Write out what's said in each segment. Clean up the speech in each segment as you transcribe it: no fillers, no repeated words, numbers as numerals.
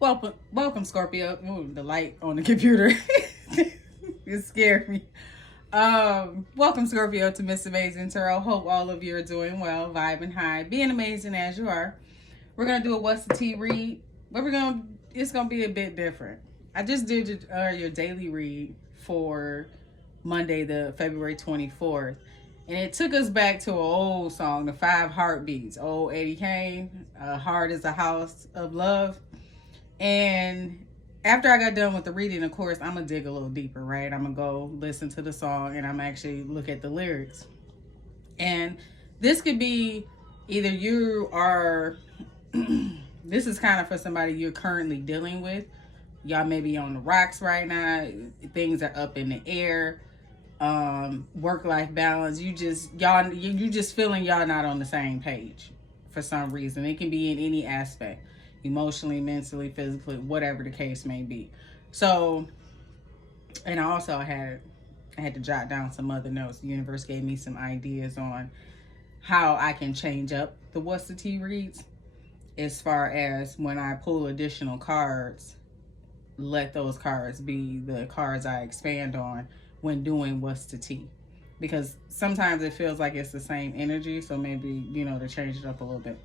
Welcome, Scorpio. Ooh, the light on the computer. It scared me. Welcome, Scorpio, to Miss Amazing Tarot. Hope all of you are doing well, vibing high, being amazing as you are. We're gonna do a what's the tea read, but it's gonna be a bit different. I just did your daily read for Monday, the February 24th. And it took us back to an old song, the Five Heartbeats, old Eddie Kane, Heart is a House of Love. And after I got done with the reading, of course, I'm going to dig a little deeper, right? I'm going to go listen to the song and I'm actually look at the lyrics. And this could be either you are, this is kind of for somebody you're currently dealing with. Y'all may be on the rocks right now. Things are up in the air. Work-life balance. You just feeling y'all not on the same page for some reason. It can be in any aspect. Emotionally, mentally, physically, whatever the case may be. So, and I also had to jot down some other notes. The universe gave me some ideas on how I can change up the what's the tea reads, as far as when I pull additional cards, let those cards be the cards I expand on when doing what's the tea. Because sometimes it feels like it's the same energy, so maybe, to change it up a little bit,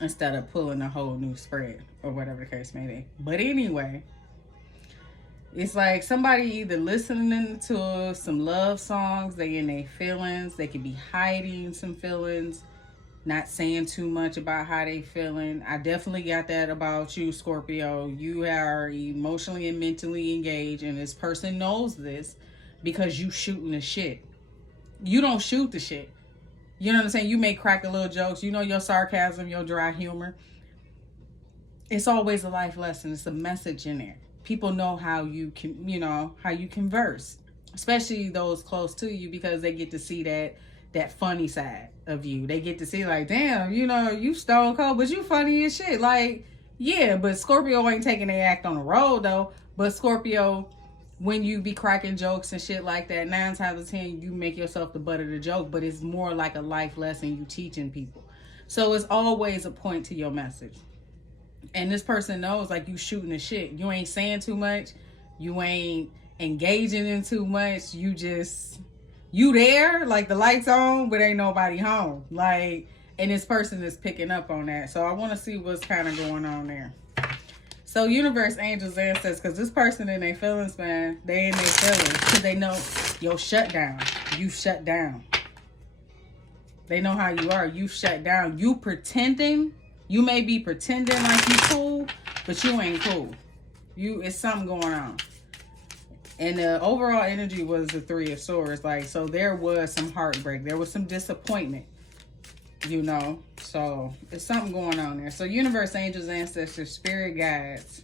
instead of pulling a whole new spread or whatever the case may be. But anyway, it's like somebody either listening to some love songs, they in their feelings, they could be hiding some feelings, not saying too much about how they feeling. I definitely got that about you, Scorpio. You are emotionally and mentally engaged, and this person knows this because you shooting the shit. You don't shoot the shit. You know what I'm saying? You may crack a little jokes. You know your sarcasm, your dry humor. It's always a life lesson. It's a message in there. People know how you can, how you converse, especially those close to you, because they get to see that funny side of you. They get to see like, damn, you stone cold, but you funny as shit. Like, yeah, but Scorpio ain't taking their act on the road though. But Scorpio, when you be cracking jokes and shit like that, 9 times out of 10, you make yourself the butt of the joke, but it's more like a life lesson you teaching people. So it's always a point to your message. And this person knows, like, you shooting the shit. You ain't saying too much. You ain't engaging in too much. You there, like the lights on, but ain't nobody home. Like, and this person is picking up on that. So I want to see what's kind of going on there. So universe, angels, ancestors, because this person in their feelings, man, they in their feelings. Because they know, shut down. You shut down. They know how you are. You shut down. You pretending. You may be pretending like you cool, but you ain't cool. It's something going on. And the overall energy was the 3 of Swords. Like, so there was some heartbreak. There was some disappointment. So it's something going on there. So universe, angels, ancestors, spirit guides.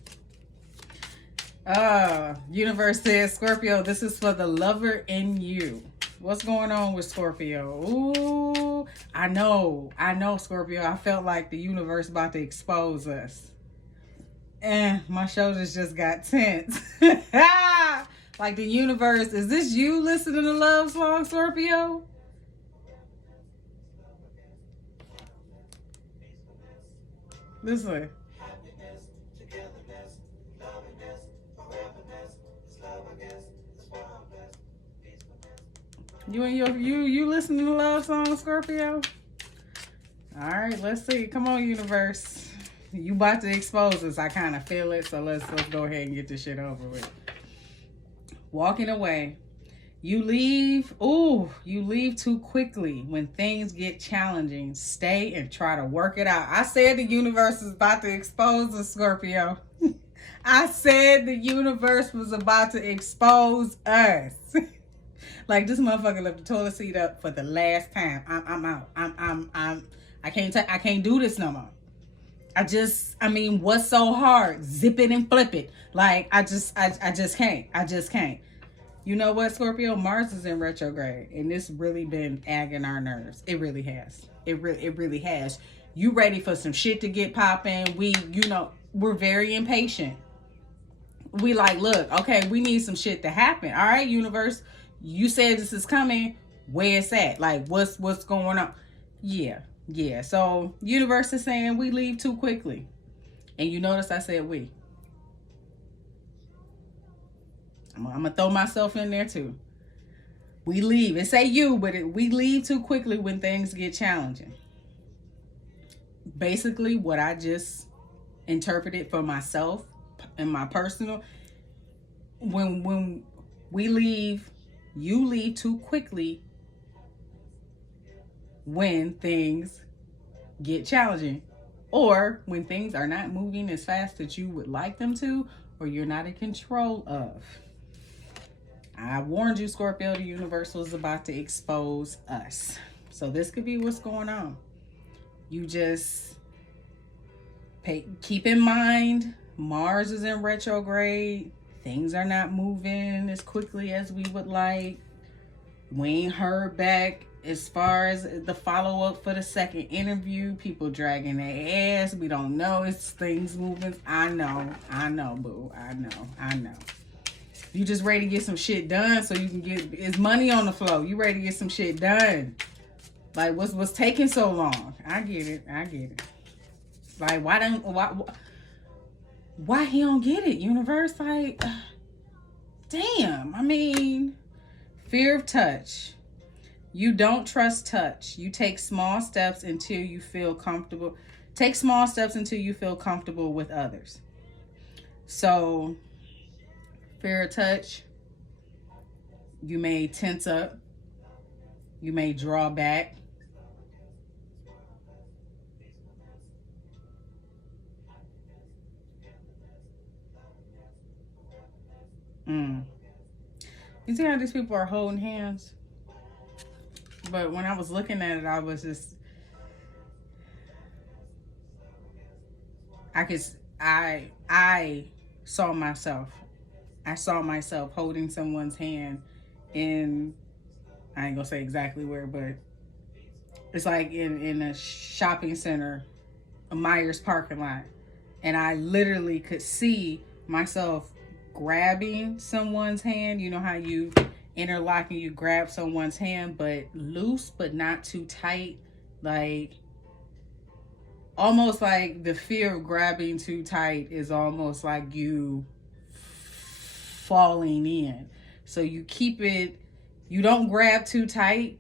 Universe says, Scorpio, this is for the lover in you. What's going on with Scorpio? Ooh, I know, Scorpio. I felt like the universe about to expose us. My shoulders just got tense. Like the universe, is this you listening to love songs, Scorpio? Listen. You listening to love songs, Scorpio? All right, let's see. Come on, universe. You about to expose us. I kind of feel it, so let's go ahead and get this shit over with. Walking away. You leave too quickly when things get challenging. Stay and try to work it out. I said the universe is about to expose the Scorpio. I said the universe was about to expose us. Like, this motherfucker left the toilet seat up for the last time. I'm out. I can't do this no more. What's so hard? Zip it and flip it. Like, I just can't. I just can't. You know what, Scorpio? Mars is in retrograde, and this really been agging our nerves. It really has. It really has. You ready for some shit to get popping? We're very impatient. We like, look, okay, we need some shit to happen. All right, universe, you said this is coming. Where it's at? Like, what's going on? Yeah. So universe is saying we leave too quickly. And you notice I said we. I'm going to throw myself in there too. We leave. It say you, but we leave too quickly when things get challenging. Basically, what I just interpreted for myself and my personal, when we leave, you leave too quickly when things get challenging, or when things are not moving as fast as you would like them to, or you're not in control of. I warned you, Scorpio, the universe was about to expose us. So this could be what's going on. You just keep in mind, Mars is in retrograde. Things are not moving as quickly as we would like. We ain't heard back as far as the follow-up for the second interview. People dragging their ass. We don't know. It's things moving. I know, boo. I know. You just ready to get some shit done so you can get, it's money on the flow. You ready to get some shit done. Like, what's taking so long? I get it. Like, why he don't get it, universe? Like, damn. I mean, fear of touch. You don't trust touch. You take small steps until you feel comfortable. Take small steps until you feel comfortable with others. So, fear of touch. You may tense up. You may draw back. You see how these people are holding hands? But when I was looking at it, I was just, I saw myself. I saw myself holding someone's hand in, I ain't gonna say exactly where, but it's like in a shopping center, a Myers parking lot. And I literally could see myself grabbing someone's hand. You know how you interlock and you grab someone's hand, but loose, but not too tight. Like, almost like the fear of grabbing too tight is almost like you falling in. So you keep it, you don't grab too tight,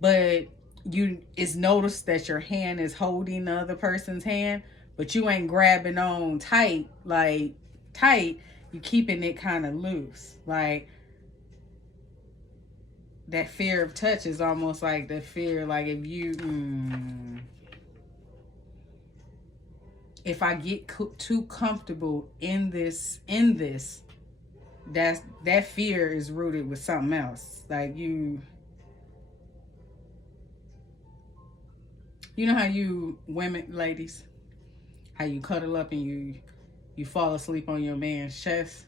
but it's noticed that your hand is holding the other person's hand, but you ain't grabbing on tight, like tight. You keeping it kind of loose. Like, that fear of touch is almost like the fear, like if you, if I get too comfortable in this, that fear is rooted with something else. Like you know how you women, ladies, how you cuddle up and you fall asleep on your man's chest?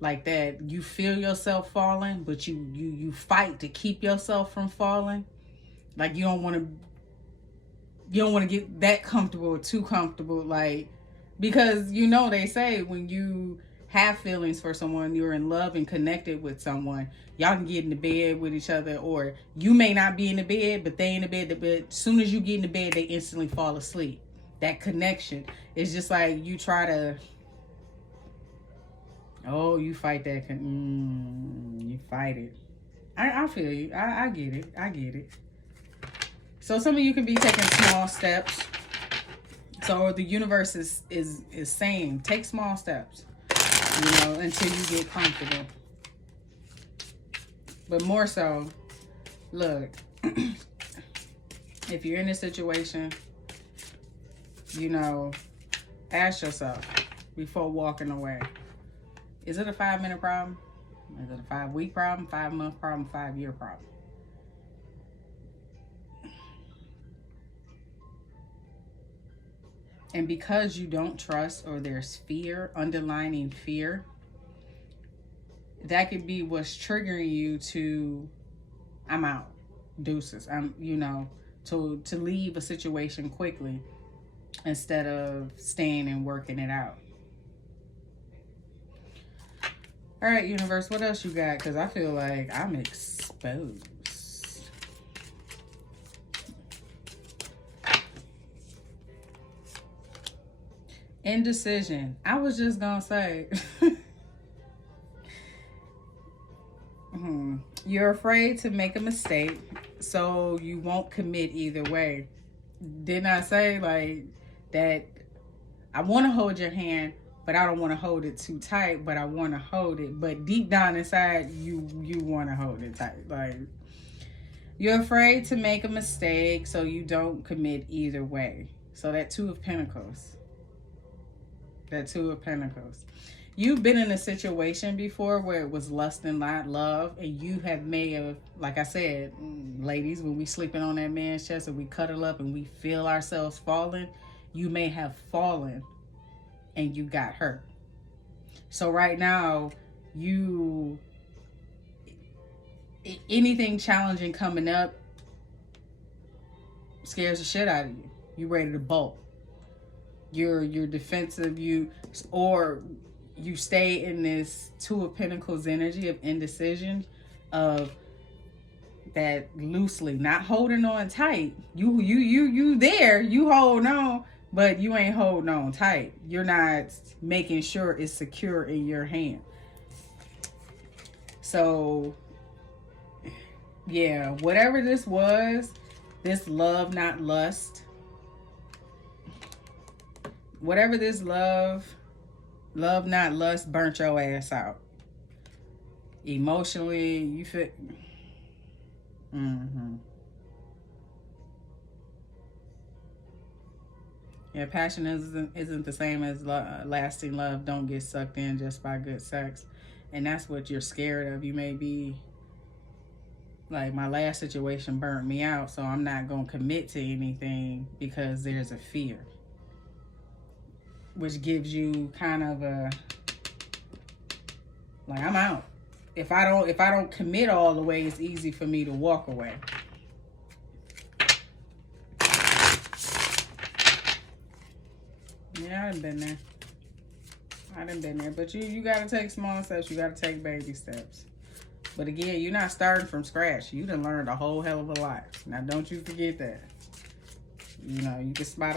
Like that, you feel yourself falling, but you fight to keep yourself from falling. Like you don't want to get that comfortable or too comfortable, like, because they say when you have feelings for someone, you're in love and connected with someone, y'all can get in the bed with each other, or you may not be in the bed, but they in the bed, but as soon as you get in the bed, they instantly fall asleep. That connection is just like you try to, you fight that, you fight it. I feel you. I get it. So some of you can be taking small steps. So the universe is saying, take small steps, until you get comfortable. But more so, look, if you're in a situation, ask yourself before walking away, is it a 5-minute problem? Is it a 5-week problem, 5-month problem, 5-year problem? And because you don't trust, or there's fear, underlining fear, that could be what's triggering you to, I'm out, deuces. To leave a situation quickly instead of staying and working it out. All right, universe, what else you got? Because I feel like I'm exposed. Indecision. I was just gonna say, you're afraid to make a mistake, so you won't commit either way. Didn't I say like that? I want to hold your hand, but I don't want to hold it too tight. But I want to hold it. But deep down inside, you want to hold it tight. Like, you're afraid to make a mistake, so you don't commit either way. So that Two of Pentacles. That Two of Pentacles. You've been in a situation before where it was lust and not love, and you may have, like I said, ladies, when we sleeping on that man's chest and we cuddle up and we feel ourselves falling, you may have fallen and you got hurt. So right now, anything challenging coming up scares the shit out of you. You ready to bolt. You're defensive, or you stay in this Two of Pentacles energy of indecision, of that loosely, not holding on tight. You there, you hold on, but you ain't holding on tight. You're not making sure it's secure in your hand. So yeah, whatever this was, this love, not lust, whatever this love, not lust, burnt your ass out. Emotionally, you feel... Yeah, passion isn't the same as lasting love. Don't get sucked in just by good sex. And that's what you're scared of. You may be like, my last situation burnt me out, so I'm not going to commit to anything because there's a fear. Which gives you kind of a, like, I'm out. If I don't commit all the way, it's easy for me to walk away. Yeah, I done been there. But you got to take small steps. You got to take baby steps. But again, you're not starting from scratch. You done learned a whole hell of a lot. Now, don't you forget that. You know, you can spot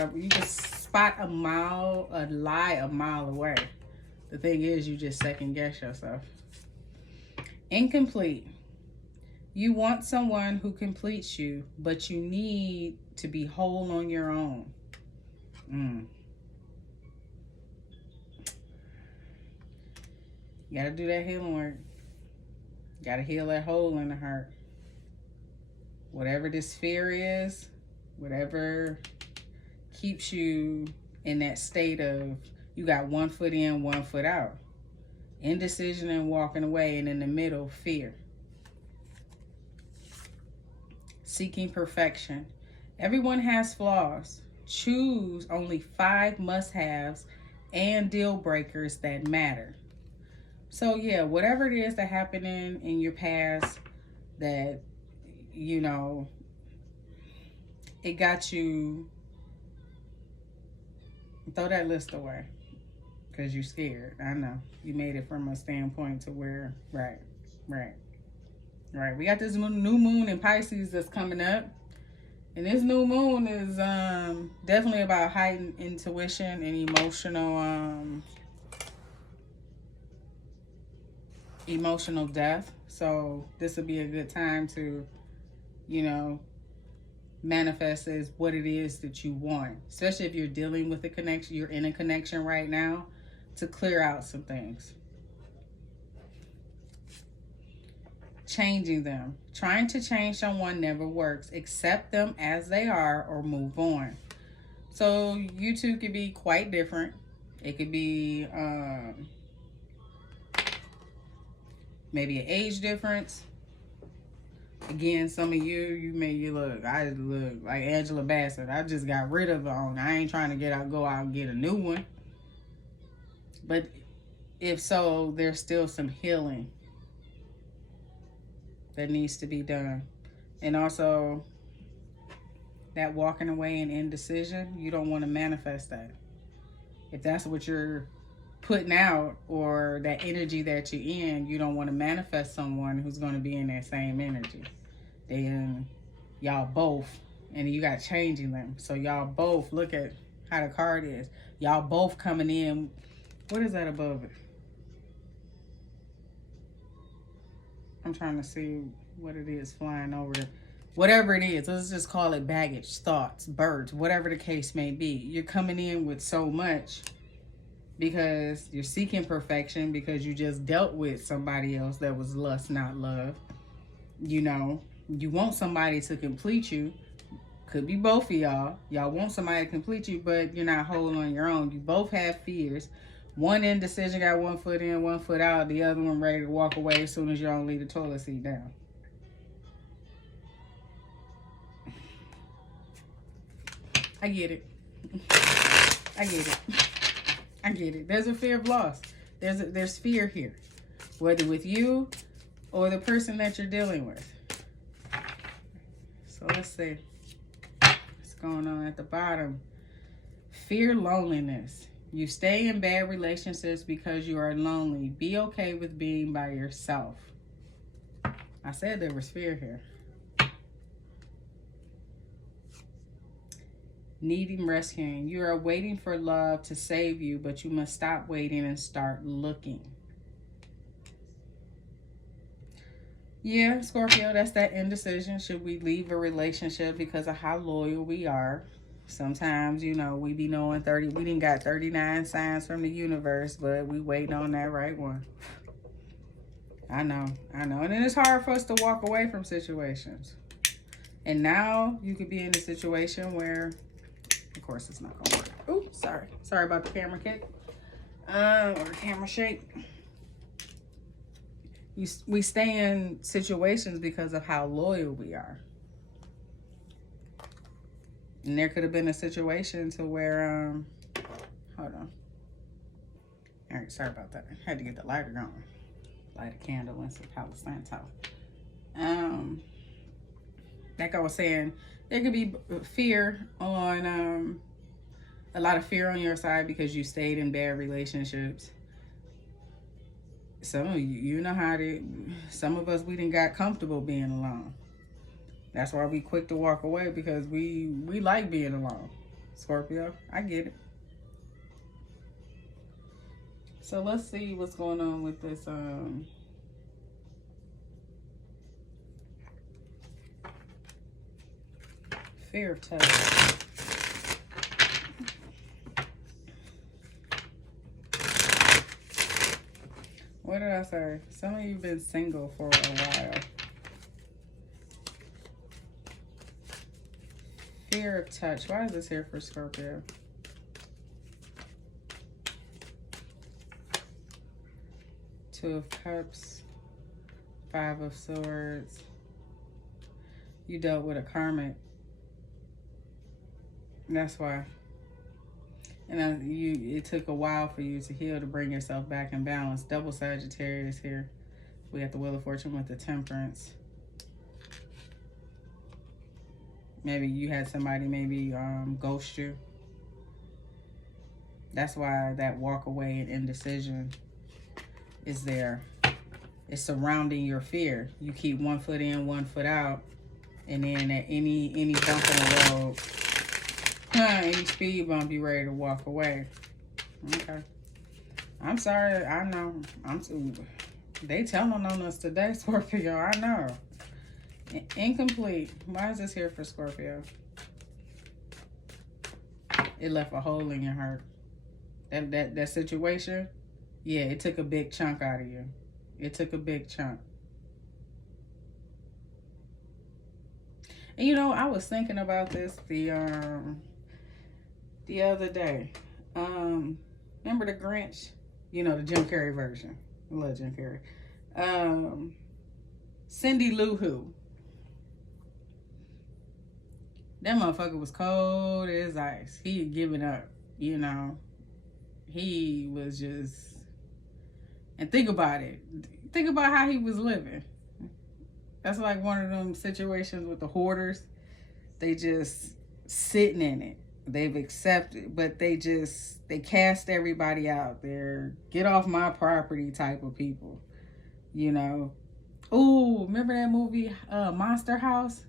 a lie a mile away. The thing is, you just second guess yourself. Incomplete. You want someone who completes you, but you need to be whole on your own. You gotta do that healing work. You gotta heal that hole in the heart. Whatever this fear is, whatever keeps you in that state of, you got one foot in, one foot out. Indecision and walking away, and in the middle, fear. Seeking perfection. Everyone has flaws. Choose only 5 must-haves and deal breakers that matter. So yeah, whatever it is that happened in your past that, you know, it got you, throw that list away because you're scared. I know. You made it from a standpoint to where, right. We got this new moon in Pisces that's coming up. And this new moon is definitely about heightened intuition and emotional depth. So this would be a good time to, you know, manifest as what it is that you want. Especially if you're dealing with a connection, you're in a connection right now, to clear out some things. Changing them. Trying to change someone never works. Accept them as they are or move on. So you two could be quite different. It could be maybe an age difference. Again, some of you look like Angela Bassett. I just got rid of her own. I ain't trying to go out and get a new one. But if so, there's still some healing that needs to be done. And also, that walking away and indecision, you don't want to manifest that. If that's what you're putting out, or that energy that you're in, you don't want to manifest someone who's going to be in that same energy. Then y'all both, and you got changing them. So y'all both look at, how the card is. Y'all both coming in. What is that above it? I'm trying to see what it is flying over there. Whatever it is, let's just call it baggage, thoughts, birds, whatever the case may be. You're coming in with so much because you're seeking perfection, because you just dealt with somebody else that was lust, not love. You know, you want somebody to complete you. Could be both of y'all. Y'all want somebody to complete you, but you're not holding on your own. You both have fears. One indecision, got one foot in, one foot out. The other one ready to walk away as soon as y'all leave the toilet seat down. I get it. I get it. I get it. There's a fear of loss. There's fear here, whether with you or the person that you're dealing with. So let's see what's going on at the bottom. Fear loneliness. You stay in bad relationships because you are lonely. Be okay with being by yourself. I said there was fear here. Needing rescuing. You are waiting for love to save you, but you must stop waiting and start looking. Yeah, Scorpio, that's that indecision. Should we leave a relationship because of how loyal we are? Sometimes, you know, we be knowing 30, we didn't got 39 signs from the universe, but we waiting on that right one. I know. And then it's hard for us to walk away from situations. And now you could be in a situation where, of course, it's not gonna work. Oh, sorry about the camera kick, or the camera shake. We stay in situations because of how loyal we are. And there could have been a situation to where, hold on. All right, sorry about that. I had to get the lighter going. Light a candle and some Palo Santo. Like I was saying, there could be fear on, a lot of fear on your side because you stayed in bad relationships. Some of you know how to, some of us, we done got comfortable being alone. That's why we quick to walk away, because we like being alone. Scorpio, I get it. So let's see what's going on with this, fear of touch. What did I say? Some of you have been single for a while. Fear of touch. Why is this here for Scorpio? Two of Cups. Five of Swords. You dealt with a karmic. That's why. And it took a while for you to heal, to bring yourself back in balance. Double Sagittarius here. We got the Wheel of Fortune with the Temperance. Maybe you had somebody ghost you. That's why that walk away and indecision is there. It's surrounding your fear. You keep one foot in, one foot out, and then at any bump in the road, any speed bump, you ready to walk away. Okay. I'm sorry. I know. They telling on us today, Scorpio. I know. Incomplete. Why is this here for Scorpio? It left a hole in your heart. That situation, yeah, it took a big chunk out of you. It took a big chunk. And you know, I was thinking about this the other day. Remember the Grinch? You know, the Jim Carrey version. I love Jim Carrey. Cindy Lou Who. That motherfucker was cold as ice. He had given up, you know. He was just... And think about it. Think about how he was living. That's like one of them situations with the hoarders. They just sitting in it. They've accepted, but they cast everybody out. They're get off my property type of people, you know. Ooh, remember that movie, Monster House?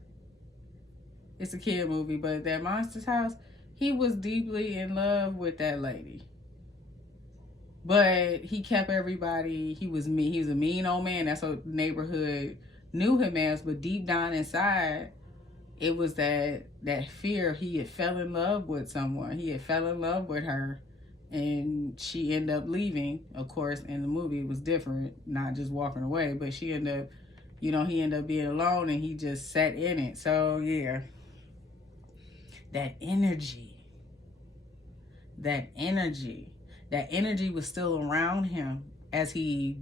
It's a kid movie, but that Monster's House, he was deeply in love with that lady. But he kept everybody, he was a mean old man. That's what the neighborhood knew him as. But deep down inside, it was that fear. He had fell in love with someone. He had fell in love with her, and she ended up leaving. Of course, in the movie it was different, not just walking away, but she ended up, he ended up being alone, and he just sat in it. So yeah, that energy was still around him as his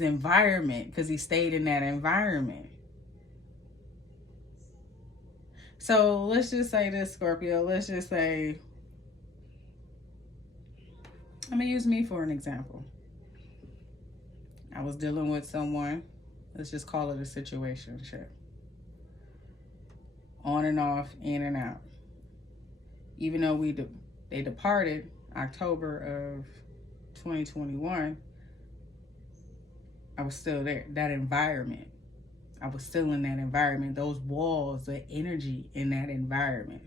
environment, because he stayed in that environment. So let's just say this, Scorpio. Let's just say, I'm going to use me for an example. I was dealing with someone. Let's just call it a situationship. On and off, in and out. Even though they departed October of 2021, I was still there. That environment. I was still in that environment. Those walls, the energy in that environment.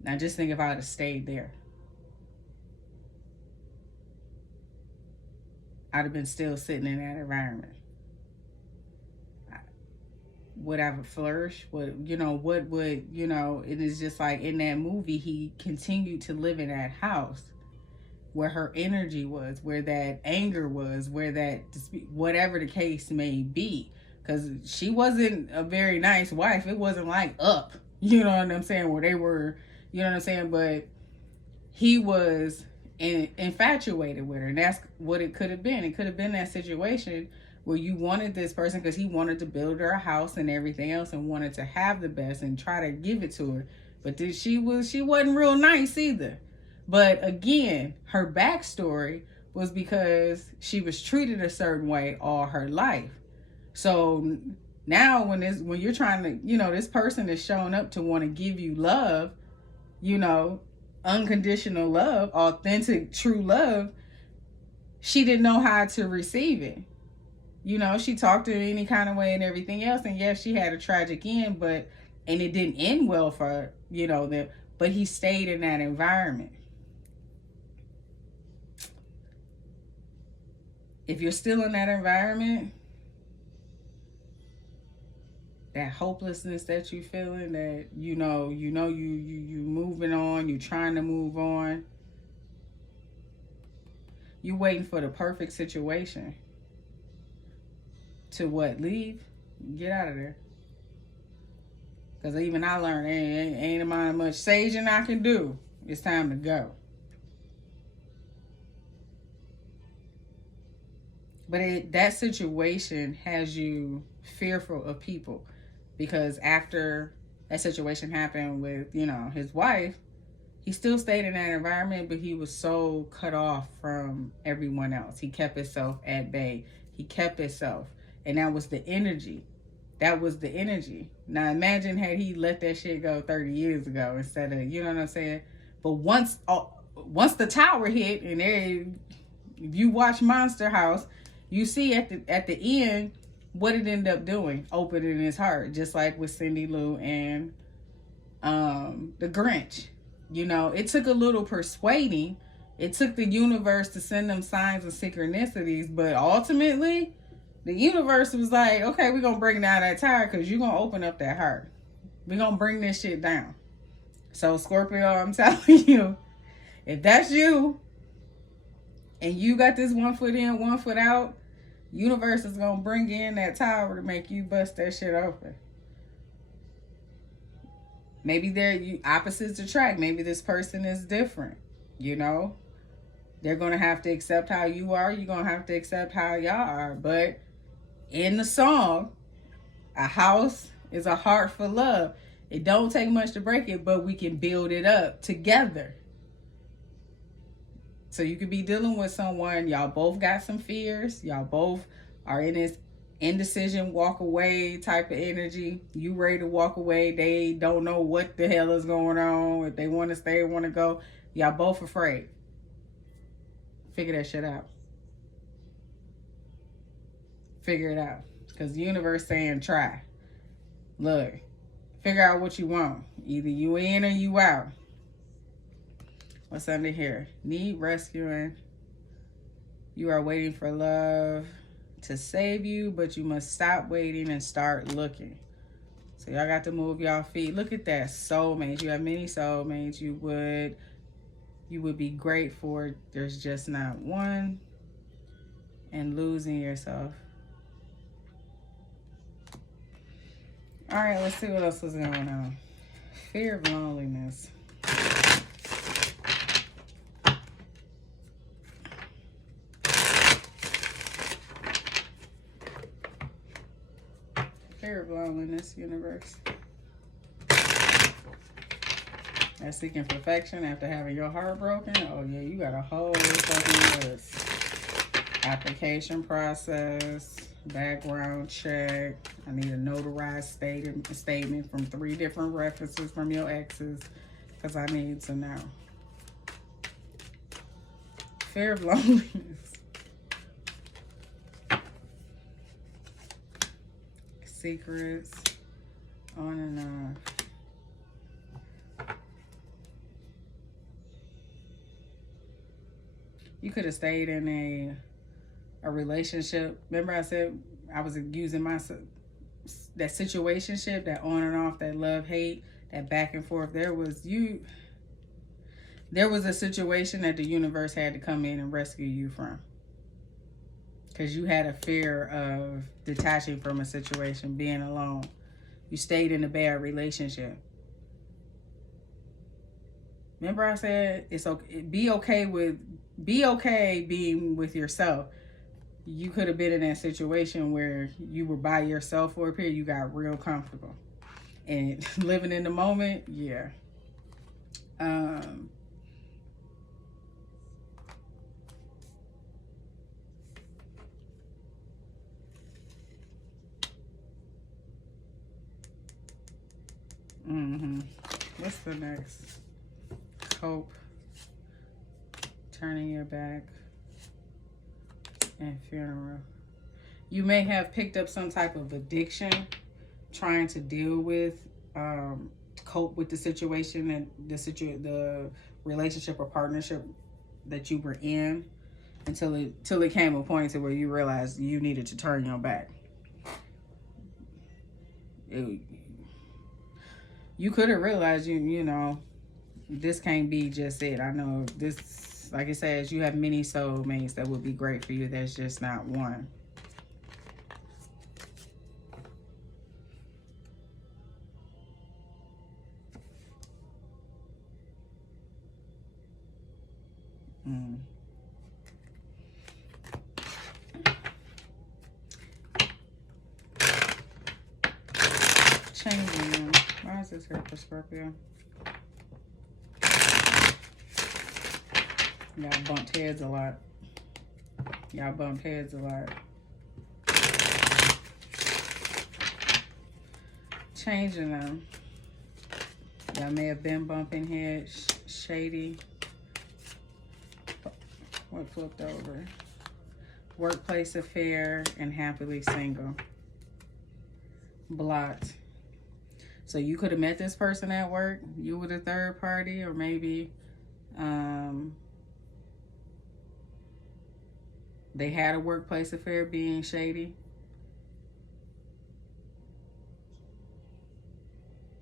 Now just think if I would have stayed there. I'd have been still sitting in that environment. Would I have flourished? What would, it is just like in that movie, he continued to live in that house where her energy was, where that anger was, where that, whatever the case may be. Because she wasn't a very nice wife. It wasn't like Up, you know what I'm saying, where they were, you know what I'm saying? But he was infatuated with her, and that's what it could have been. It could have been that situation where you wanted this person because he wanted to build her a house and everything else and wanted to have the best and try to give it to her. But she wasn't real nice either. But again, her backstory was because she was treated a certain way all her life. So now when you're trying to, this person is showing up to want to give you love, unconditional love, authentic, true love, she didn't know how to receive it. She talked to her any kind of way and everything else. And yes, she had a tragic end, and it didn't end well for her, but he stayed in that environment. If you're still in that environment, that hopelessness that you're feeling, that you moving on, you're trying to move on, you're waiting for the perfect situation to leave, get out of there. Because even I learned, ain't amount of much saging I can do. It's time to go. But that situation has you fearful of people, because after that situation happened with, his wife, he still stayed in that environment, but he was so cut off from everyone else. He kept himself at bay. He kept himself. And that was the energy. Now imagine had he let that shit go 30 years ago instead of, you know what I'm saying? But once the tower hit, and if you watch Monster House, you see at the end what it ended up doing, opening his heart, just like with Cindy Lou and the Grinch. It took a little persuading. It took the universe to send them signs and synchronicities, but ultimately, the universe was like, okay, we're going to bring down that tower because you're going to open up that heart. We're going to bring this shit down. So, Scorpio, I'm telling you, if that's you, and you got this 1 foot in, 1 foot out, universe is going to bring in that tower to make you bust that shit open. Maybe they're opposites attract. Maybe this person is different, They're going to have to accept how you are. You're going to have to accept how y'all are. But in the song, a house is a heart for love. It don't take much to break it, but we can build it up together. So you could be dealing with someone, y'all both got some fears. Y'all both are in this indecision, walk away type of energy. You ready to walk away. They don't know what the hell is going on. If they want to stay or want to go. Y'all both afraid. Figure that shit out. Figure it out. Because the universe saying try. Look, Figure out what you want. Either you in or you out. What's under here? Need rescuing. You are waiting for love to save you, but you must stop waiting and start looking. So y'all got to move y'all feet. Look at that. Soulmates. You have many soulmates. You would be great for. There's just not one. And losing yourself. All right, let's see what else is going on. Fear of loneliness. Fear of loneliness, universe. That's seeking perfection after having your heart broken. Oh yeah, you got a whole fucking list. Application process, background check. I need a notarized statement from 3 different references from your exes because I need to know. Fear of loneliness. Secrets. On and on. You could have stayed in a relationship. Remember I said I was using that situationship, that on and off, that love, hate, that back and forth. There was a situation that the universe had to come in and rescue you from. Because you had a fear of detaching from a situation, being alone. You stayed in a bad relationship. Remember I said it's okay. Be okay being with yourself. You could have been in that situation where you were by yourself for a period. You got real comfortable. And living in the moment, yeah. What's the next? Hope. Turning your back. And funeral. You may have picked up some type of addiction, trying to deal with, cope with the situation and the relationship or partnership that you were in, until it came a point to where you realized you needed to turn your back. You could have realized you know this can't be just it. I know this, like it says, you have many soulmates that would be great for you. There's just not one. Changing them. Why is this here for Scorpio? Y'all bumped heads a lot. Y'all bumped heads a lot. Changing them. Y'all may have been bumping heads. Shady. What flipped over? Workplace affair and happily single. Blocked. So you could have met this person at work. You were the third party, or maybe they had a workplace affair being shady.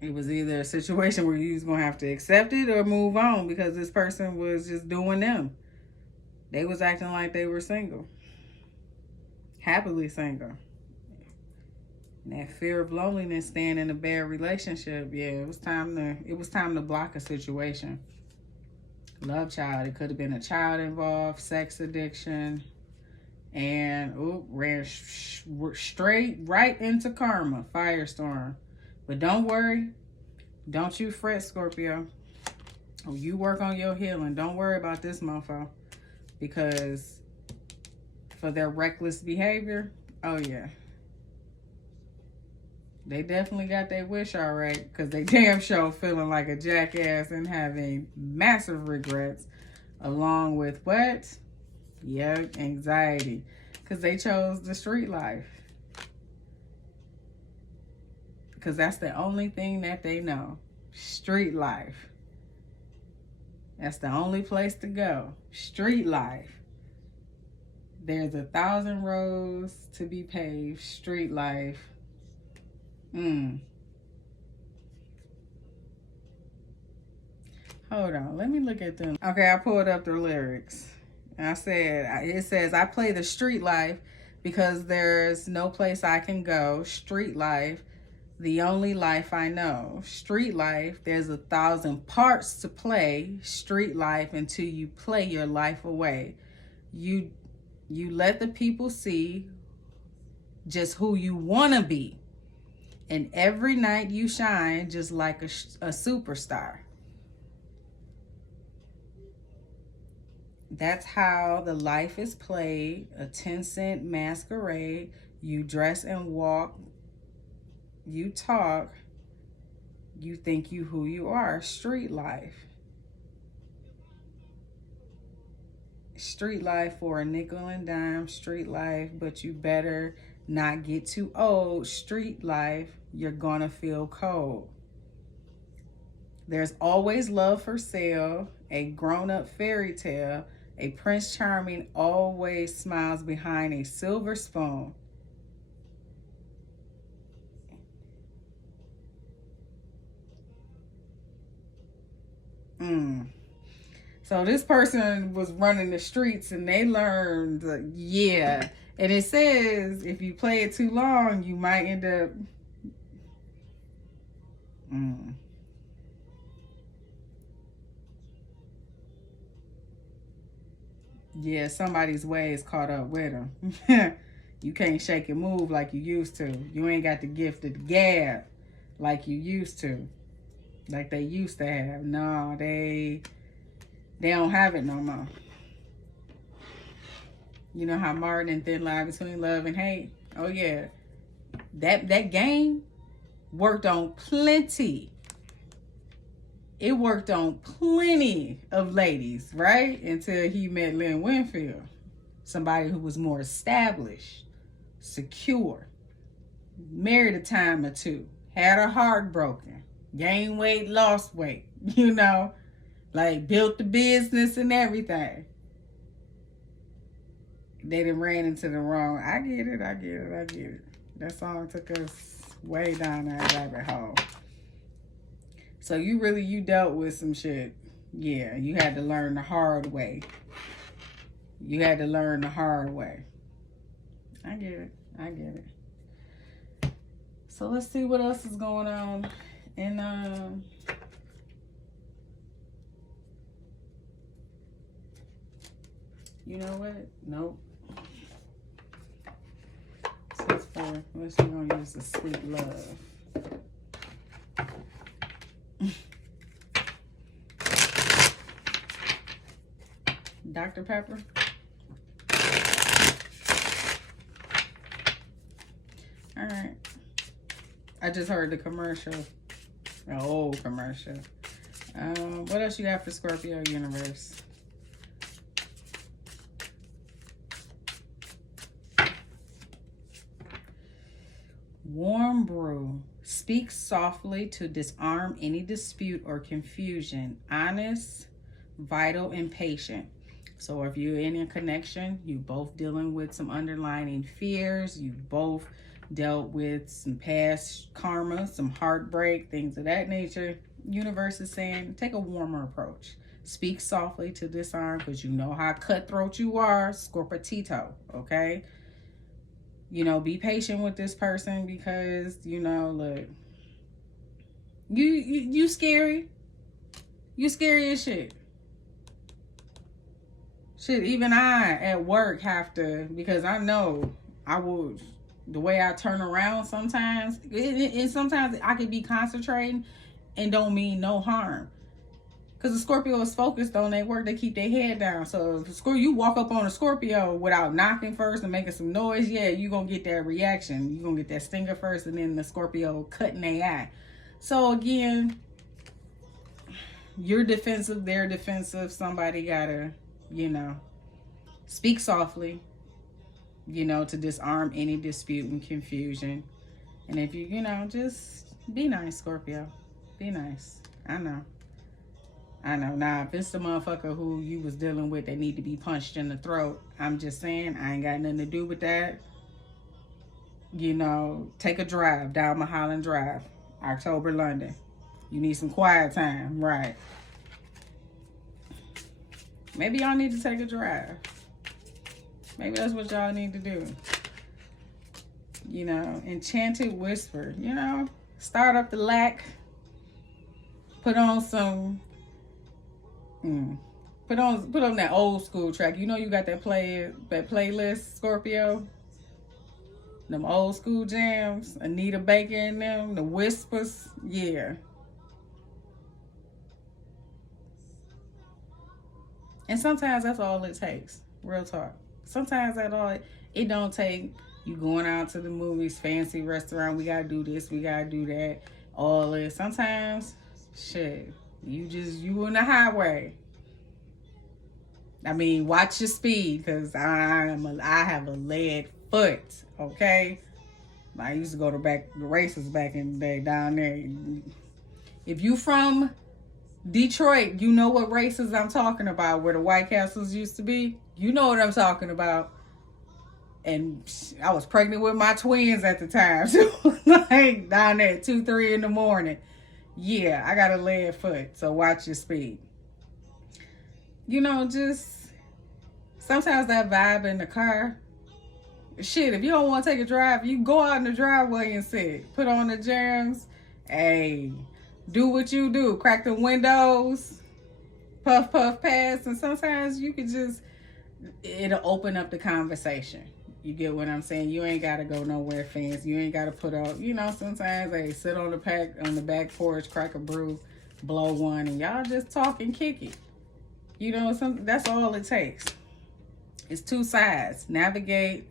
It was either a situation where you was going to have to accept it or move on, because this person was just doing them. They was acting like they were single. Happily single. And that fear of loneliness, staying in a bad relationship, yeah, it was time to block a situation. Love child, it could have been a child involved, sex addiction, and ran straight right into karma, firestorm. But don't worry, don't you fret, Scorpio. You work on your healing. Don't worry about this mofo, because for their reckless behavior, oh yeah. They definitely got their wish all right, because they damn sure feeling like a jackass and having massive regrets, along with what? Yep, anxiety, because they chose the street life. because that's the only thing that they know. Street life. That's the only place to go. Street life. There's 1,000 roads to be paved. Street life. Hold on. Let me look at them. Okay, I pulled up the lyrics. I said, it says, I play the street life because there's no place I can go. Street life, the only life I know. Street life, there's 1,000 parts to play. Street life, until you play your life away. You let the people see just who you want to be. And every night you shine just like a superstar. That's how the life is played. A 10-cent masquerade. You dress and walk. You talk. You think you who you are. Street life. Street life for a nickel and dime. Street life, but you better not get too old. Street life, you're gonna feel cold. There's always love for sale. A grown-up fairy tale. A Prince Charming always smiles behind a silver spoon. So this person was running the streets and they learned, yeah. And it says if you play it too long, you might end up. Yeah, somebody's ways caught up with them. You can't shake and move like you used to. You ain't got the gift of the gab like you used to. Like they used to have. No, they don't have it no more. You know how Martin and Thin Line Between Love and Hate? Oh yeah. That game worked on plenty. It worked on plenty of ladies, right? Until he met Lynn Winfield. Somebody who was more established, secure, married a time or two, had her heart broken, gained weight, lost weight, you know, like built the business and everything. They done ran into the wrong. I get it. That song took us way down that rabbit hole. So you dealt with some shit. Yeah, you had to learn the hard way. I get it. So let's see what else is going on. And you know what? Nope. Let's gonna use the sweet love. Dr. Pepper. All right. I just heard the commercial. An old commercial. What else you got for Scorpio universe? Warm brew. Speak softly to disarm any dispute or confusion. Honest, vital, and patient. So if you're in a connection, you both dealing with some underlying fears, you both dealt with some past karma, some heartbreak, things of that nature. Universe is saying, take a warmer approach. Speak softly to disarm, because you know how cutthroat you are, Scorpatito, okay? You know, be patient with this person because, you know, look, you scary. You scary as shit. Shit, even I at work have to, because I know I will, the way I turn around sometimes, and sometimes I could be concentrating and don't mean no harm. Because the Scorpio is focused on their work, they keep their head down. So if you walk up on a Scorpio without knocking first and making some noise, yeah, you're going to get that reaction. You're going to get that stinger first, and then the Scorpio cutting their eye. So again, you're defensive, they're defensive. Somebody got to, you know, speak softly, you know, to disarm any dispute and confusion. And if you, you know, just Be nice, Scorpio. Be nice. I know. I know. Now, if it's the motherfucker who you was dealing with that need to be punched in the throat, I'm just saying, I ain't got nothing to do with that. You know, take a drive down Mulholland Drive, October, London. You need some quiet time, right? Maybe y'all need to take a drive. Maybe that's what y'all need to do. You know, Enchanted Whisper. You know, start up the lack. Put on some. Put on that old school track. You know you got that playlist, Scorpio. Them old school jams, Anita Baker in them, the Whispers, yeah. And sometimes that's all it takes. Real talk. Sometimes it don't take you going out to the movies, fancy restaurant, we gotta do this, we gotta do that, all this. Sometimes, shit, you in the highway. I mean, watch your speed, because I have a lead foot, okay? I used to go to the races back in the day down there. If you from Detroit, you know what races I'm talking about, where the White Castles used to be. You know what I'm talking about. And I was pregnant with my twins at the time. So like down there at 2, 3 in the morning. Yeah, I got a lead foot, so watch your speed. You know, just sometimes that vibe in the car. Shit, if you don't want to take a drive, you go out in the driveway and sit. Put on the jams. Hey, do what you do. Crack the windows. Puff, puff, pass. And sometimes you could it'll open up the conversation. You get what I'm saying? You ain't got to go nowhere fancy. You ain't got to put up, you know, sometimes they sit on the back porch, crack a brew, blow one, and y'all just talk and kick it. You know, that's all it takes. It's two sides. Navigate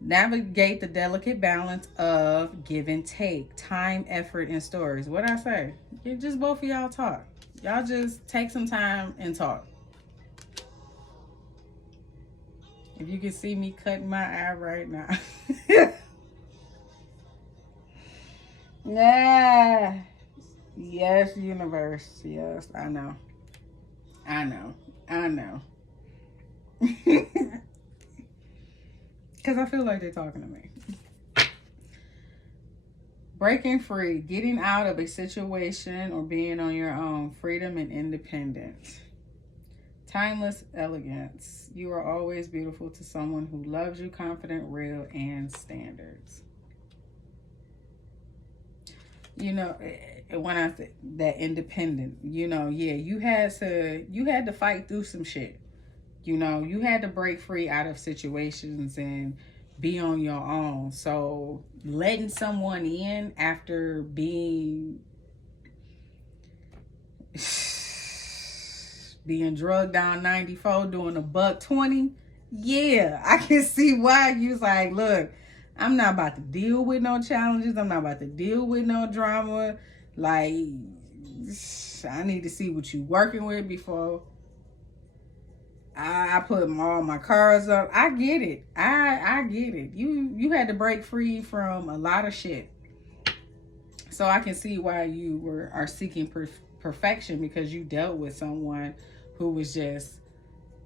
the delicate balance of give and take, time, effort, and stories. What I say? Just both of y'all talk. Y'all just take some time and talk. If you can see me cutting my eye right now. Yeah. Yes, universe. Yes, I know. I know. Because I feel like they're talking to me. Breaking free, getting out of a situation or being on your own, freedom and independence. Timeless elegance. You are always beautiful to someone who loves you, confident, real, and standards. You know, when I say that independent, you know, yeah, you had to fight through some shit. You know, you had to break free out of situations and be on your own. So letting someone in after being drugged down 94, doing $120, yeah, I can see why you was like, look, I'm not about to deal with no challenges. I'm not about to deal with no drama. Like, I need to see what you working with before I put all my cards up. I get it. I get it. You had to break free from a lot of shit. So I can see why you are seeking perfection, because you dealt with someone who was just,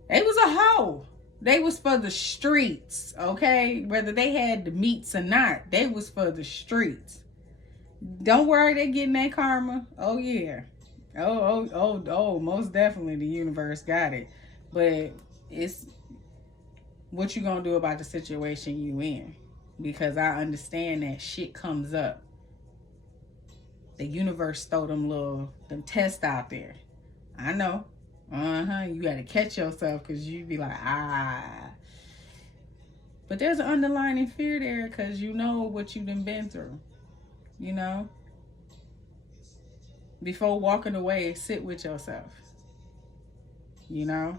they was a hoe. They was for the streets, okay? Whether they had the meats or not, they was for the streets. Don't worry, they getting their karma. Oh yeah. Oh, most definitely the universe got it. But it's what you gonna do about the situation you in. Because I understand that shit comes up. The universe throw them tests out there. I know. You gotta catch yourself, because you be like, But there's an underlying fear there, because you know what you done been through. You know? Before walking away, sit with yourself. You know?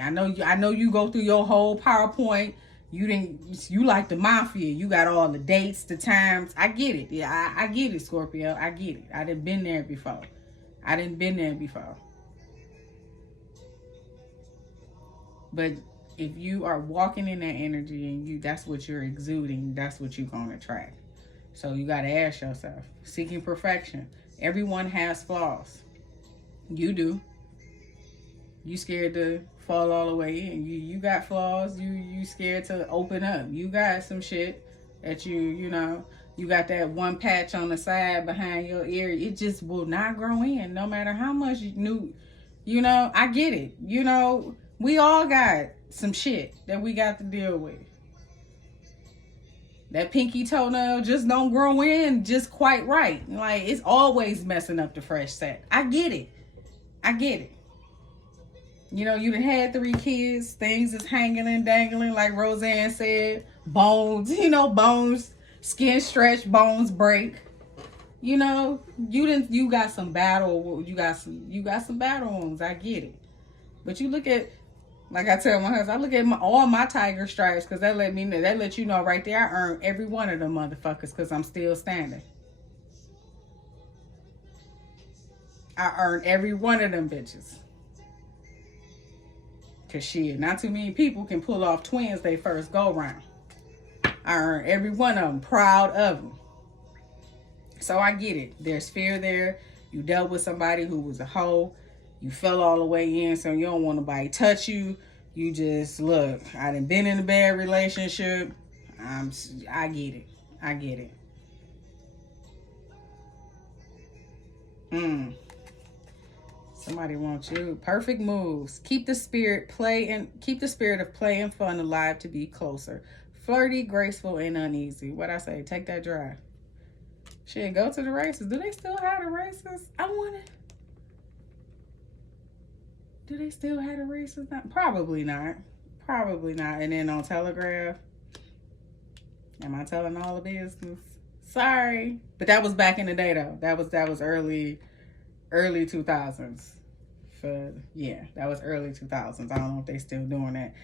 I know you go through your whole PowerPoint. You like the mafia. You got all the dates, the times. I get it. Yeah, I get it, Scorpio. I get it. I done been there before. But if you are walking in that energy and that's what you're exuding, that's what you're going to attract. So you got to ask yourself, seeking perfection. Everyone has flaws. You do. You scared to fall all the way in. You got flaws. You scared to open up. You got some shit that you know, you got that one patch on the side behind your ear. It just will not grow in no matter how much you know, I get it. You know, we all got some shit that we got to deal with. That pinky toenail just don't grow in just quite right. Like, it's always messing up the fresh set. I get it. I get it. You know, you done had 3 kids. Things is hanging and dangling, like Roseanne said. Bones, you know, bones, skin stretch, bones break. You know, you got some battle. You got some battle wounds. I get it. But you look at, like I tell my husband, I look at all my tiger stripes, because that let you know right there I earned every one of them motherfuckers, because I'm still standing. I earned every one of them bitches. Because shit, not too many people can pull off twins they first go round. I earned every one of them, proud of them. So I get it. There's fear there. You dealt with somebody who was a hoe. You fell all the way in, so you don't want nobody touch you. You just, look, I done been in a bad relationship. I get it. I get it. Somebody wants you. Perfect moves. Keep the spirit of play and fun alive to be closer. Flirty, graceful, and uneasy. What I say? Take that drive. Shit, go to the races. Do they still have the races? I wonder. Do they still have the races? Probably not. Probably not. And then on Telegraph. Am I telling all the business? Sorry. But that was back in the day, though. That was early 2000s. That was early 2000s. I don't know if they still doing that.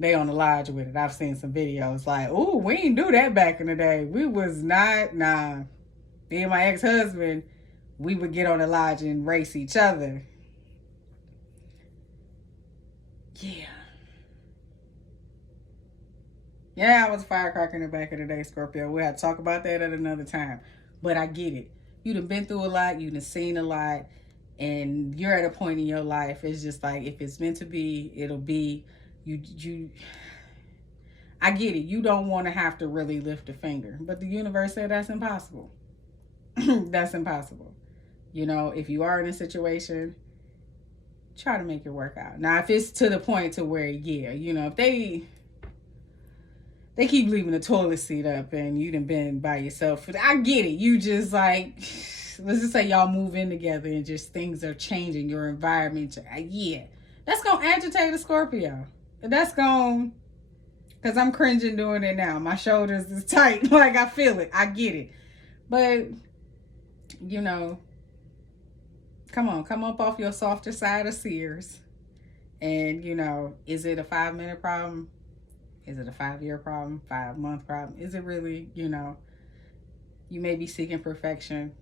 They on the lodge with it. I've seen some videos like, ooh, we didn't do that back in the day. We was not, nah. Me and my ex-husband, we would get on the lodge and race each other. Yeah, I was a firecracker in the back of the day, Scorpio. We'll have to talk about that at another time. But I get it. You done been through a lot. You done seen a lot. And you're at a point in your life. It's just like, if it's meant to be, it'll be. I get it. You don't want to have to really lift a finger. But the universe said that's impossible. That's impossible. You know, if you are in a situation, try to make it work out. Now, if it's to the point to where, yeah, you know, if they keep leaving the toilet seat up and you done been by yourself, I get it. You just like, let's just say y'all move in together and just things are changing, your environment. Yeah, that's going to agitate a Scorpio. That's going, because I'm cringing doing it now. My shoulders is tight. Like, I feel it. I get it. But, you know, come up off your softer side of Sears. And, you know, is it a 5-minute problem? Is it a 5-year problem? 5-month problem? Is it really, you know, you may be seeking perfection.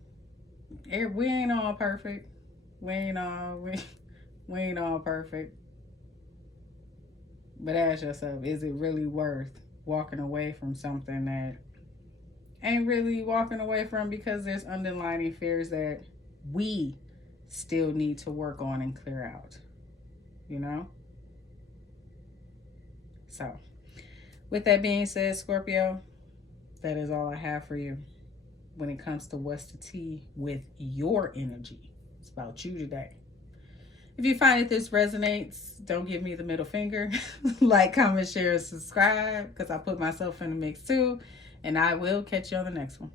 We ain't all perfect. We ain't all perfect. But ask yourself, is it really worth walking away from something that ain't really walking away from, because there's underlying fears that we still need to work on and clear out, you know? So, with that being said, Scorpio, that is all I have for you when it comes to what's the tea with your energy. It's about you today. If you find that this resonates, don't give me the middle finger. Like, comment, share, subscribe, because I put myself in the mix too. And I will catch you on the next one.